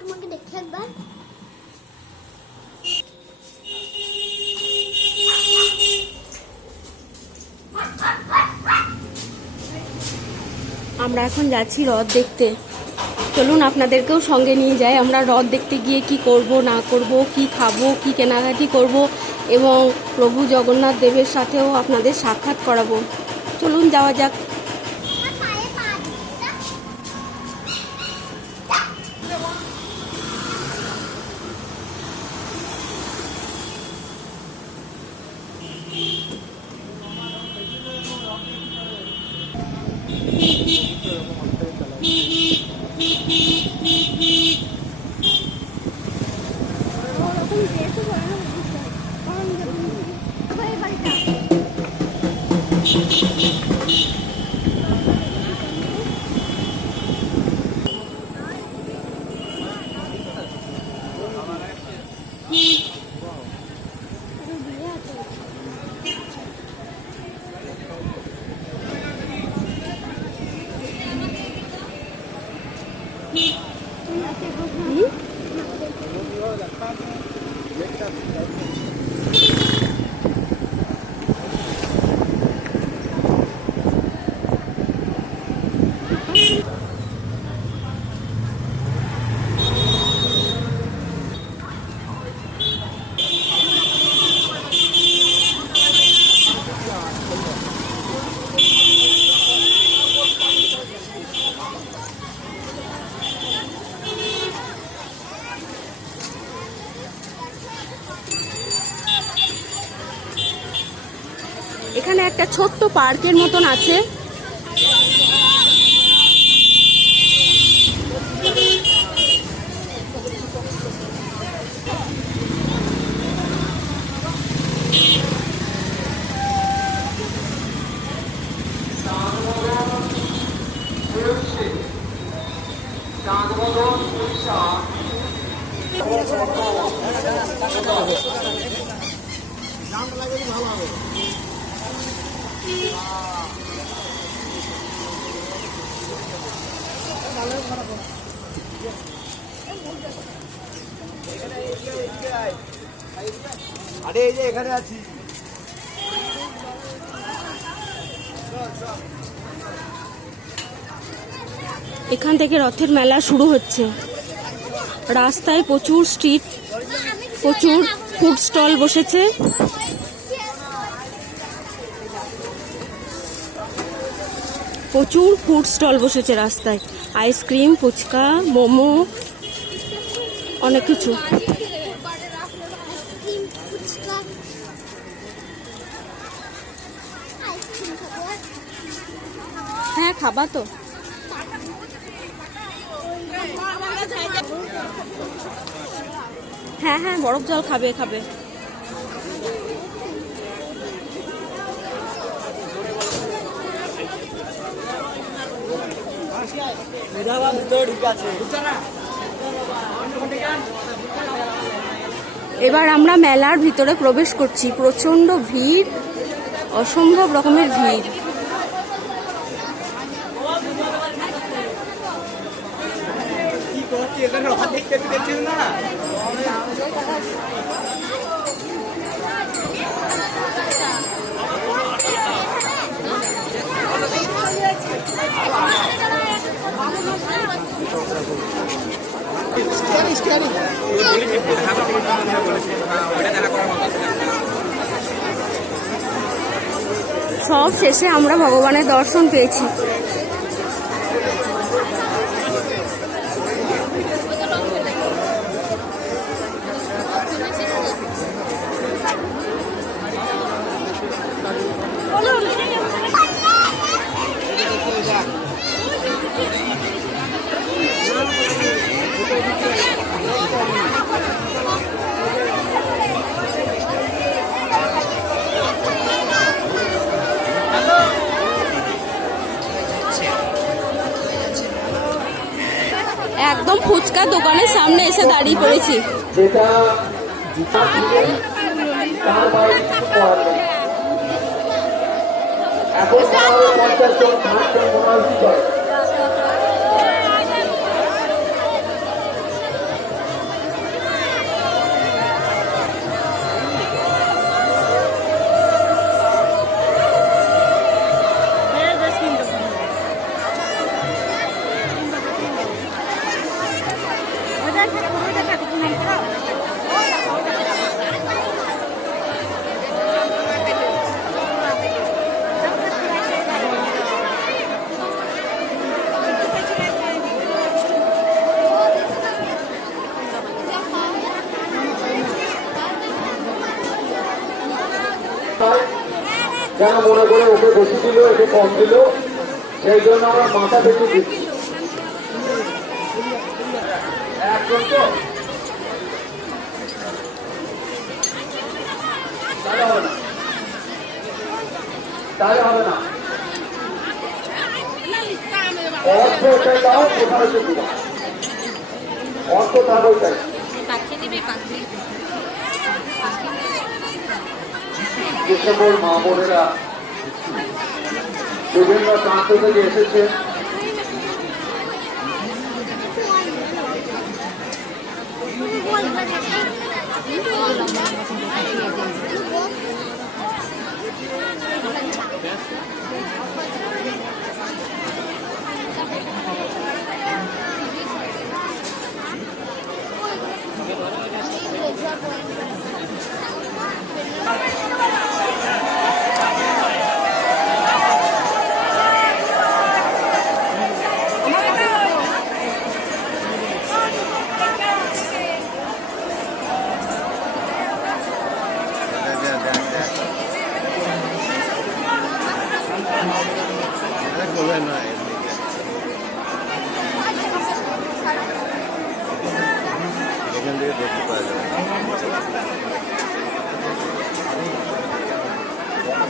তোমাকে দেখে একবার আমরা এখন যাচ্ছি হ্রদ দেখতে। চলুন আপনাদেরকেও সঙ্গে নিয়ে যাই। আমরা হ্রদ দেখতে গিয়ে কি করব না করব, কি খাবো, কি কেনাকাটি করব এবং প্রভু জগন্নাথ দেবের সাথেও আপনাদের সাক্ষাৎ করাবো। চলুন যাওয়া যাক। এখানে একটা ছোট্ট পার্কের মতন আছে। আরে এই যে এখানে আছি। এখান থেকে রথের মেলা শুরু হচ্ছে। রাস্তায় প্রচুর ফুড স্টল বসেছে। প্রচুর ফুড স্টল বসেছে রাস্তায়। আইসক্রিম, ফুচকা, মোমো, অনেক কিছু। হ্যাঁ, খাবা তো? হ্যাঁ হ্যাঁ, বরফ জল খাবে। এবার আমরা মেলার ভিতরে প্রবেশ করছি। প্রচন্ড ভিড়, অসম্ভব রকমের ভিড়। সব শেষে আমরা ভগবানের দর্শন পেয়েছি। একদম ফুচকা দোকানের সামনে এসে দাঁড়িয়ে পড়েছি। যেটা তার বাইরে কিছু করার নেই। এখন 50 জন 60 জন মোনালজি করে। যেন মনে করে ওকে বেশি দিল, একে কম দিল, সেই জন্য আমরা মাথা পেতে দিচ্ছি। একজন তো তাহলে হবে না। অর্থ ওটাই দাও, কোথায় চুক্তি দাও, অর্থ থাকো চাই। যে সকল মা বোনেরা বিভিন্ন প্রান্ত থেকে এসেছে,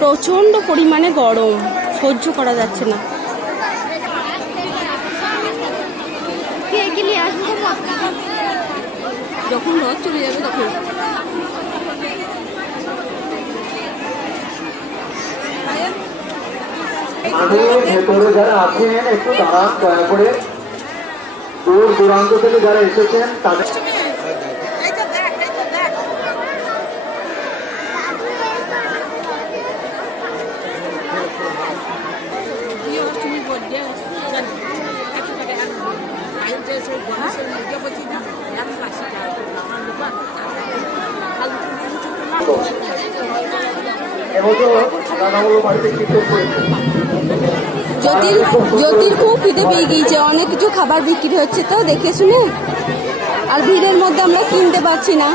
প্রচন্ড পরিমাণে গরম, সহ্য করা যাচ্ছে না। যখন রথ চলে যাবে তখন ভেতরে যারা আছেন একটু দাঁড়ান দয়া করে। দূর দূরান্ত থেকে যারা এসেছেন তাদের জ্যোতির খুব খিদে পেয়ে গিয়েছে, অনেক কিছু খাবার বিক্রি হচ্ছে তো দেখে শুনে, আর ভিড়ের মধ্যে আমরা কিনতে পারছি না।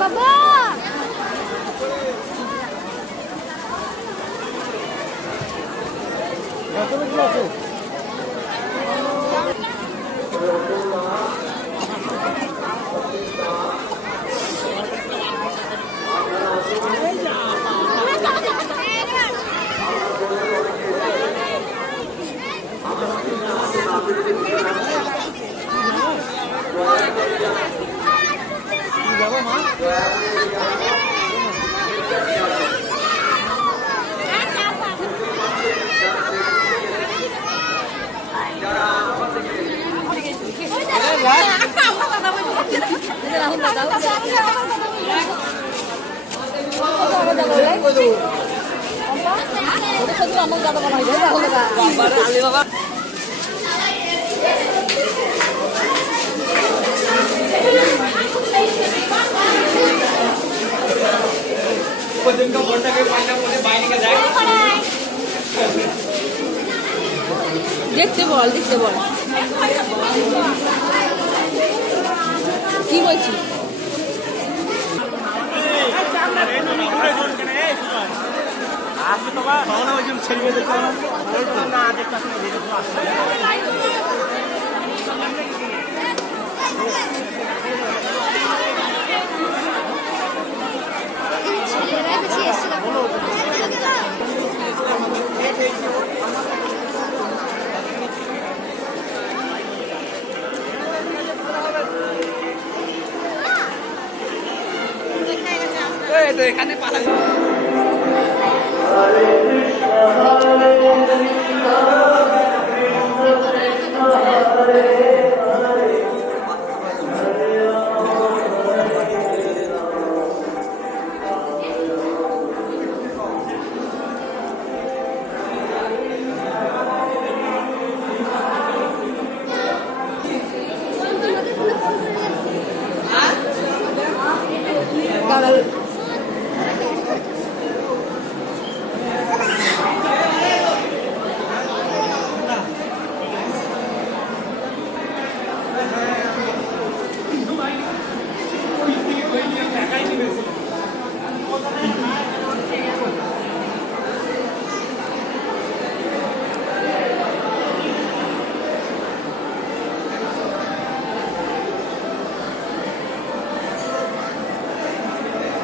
বাবা দেখতে বল, দেখতে বল কি বলছি। তো এখানে পালা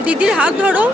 দিদির হাত ধরো।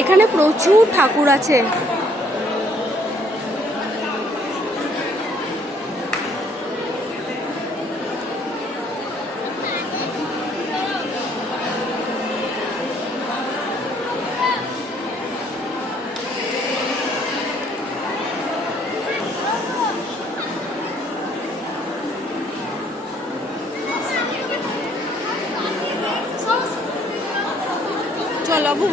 এখানে প্রচুর ঠাকুর আছে। চল বাবু।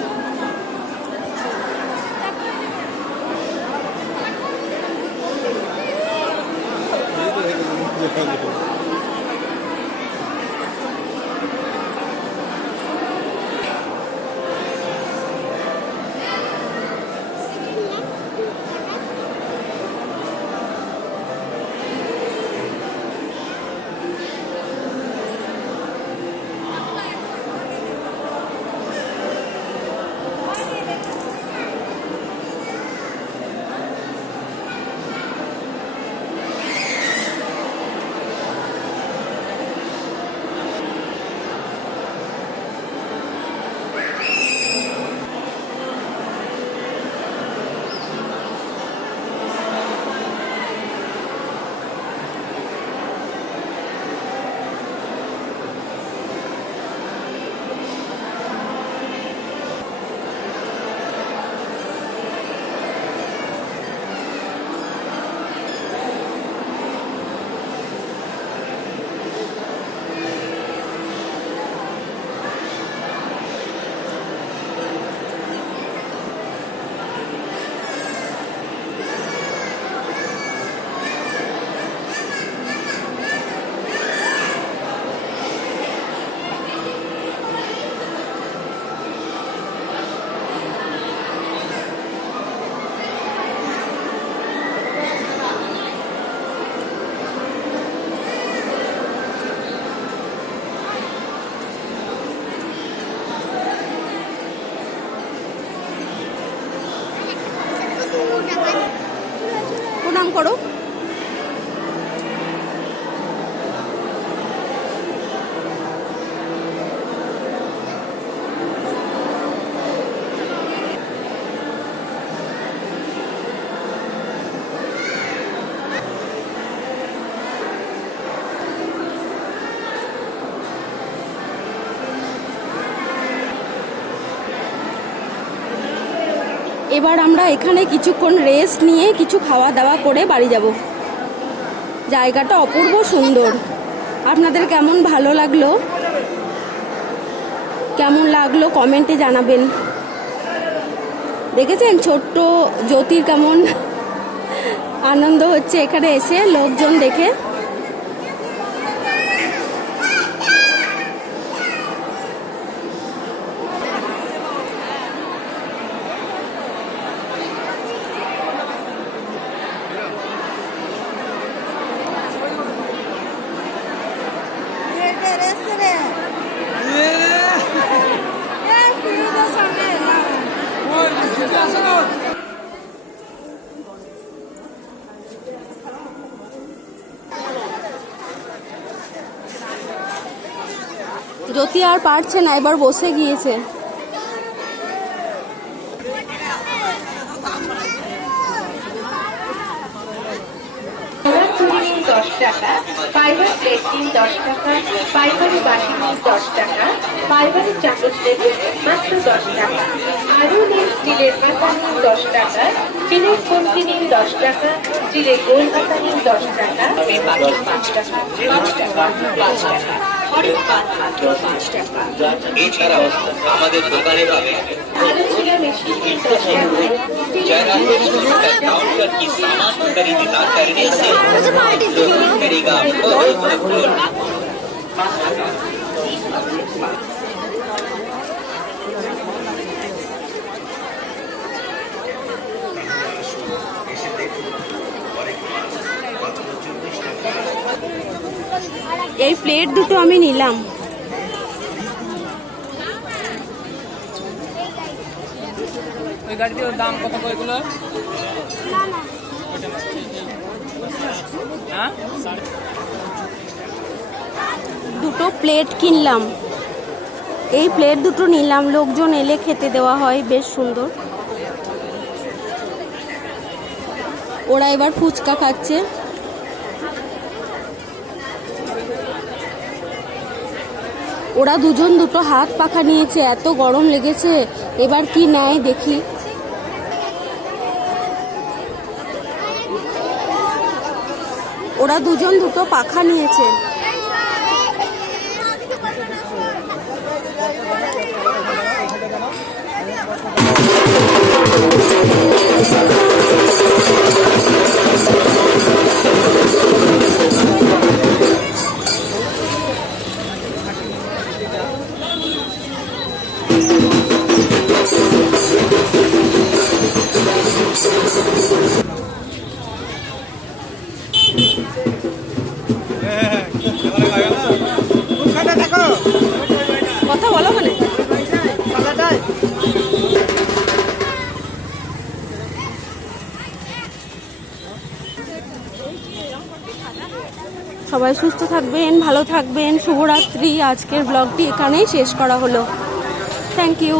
প্রণাম করো। এবার আমরা এখানে কিছুক্ষণ রেস্ট নিয়ে কিছু খাওয়া দাওয়া করে বাড়ি যাব। জায়গাটা অপূর্ব সুন্দর। আপনাদের কেমন লাগলো কমেন্টে জানাবেন। দেখেছেন ছোট্ট জ্যোতির কেমন আনন্দ হচ্ছে এখানে এসে লোকজন দেখে। জ্যোতি আর পারছে না, এবার বসে গিয়েছে। টাকা, ফাইবার প্লেট ডিম 10 টাকা, ফাইবারের বাটি ডিম 10 টাকা, ফাইবারের চামচ নেবে মাত্র 10 টাকা। আরও নেই স্টিলের পাতা নিম 10 টাকা, স্টিলের কলকি নিম 10 টাকা, স্টিলের গোল পাতা নিম 10 টাকা, 5 টাকা, 5 টাকা, 5 টাকা। এছাড়াও আমাদের দোকানে পাবেন जरा काउंटर की सामान खरीदना करने से करेगा बहुत मकबूल। এই প্লেট দুটো আমি নিলাম। ওই গাড়িতে দাম কত করে এগুলো? হ্যাঁ, দুটো প্লেট কিনলাম। এই প্লেট দুটো নিলাম, লোকজন এলে খেতে দেওয়া হয়, বেশ সুন্দর। ওরা এবার ফুচকা খাচ্ছে। ওরা দুজন দুটো হাত পাখা নিয়েছে, এত গরম লেগেছে। এবার কি নেয় দেখি। ওরা দুজন দুটো পাখা নিয়েছে। কথা বলো মানে সবাই সুস্থ থাকবেন, ভালো থাকবেন। শুভরাত্রি। আজকের ব্লগটি এখানেই শেষ করা হলো। Thank you.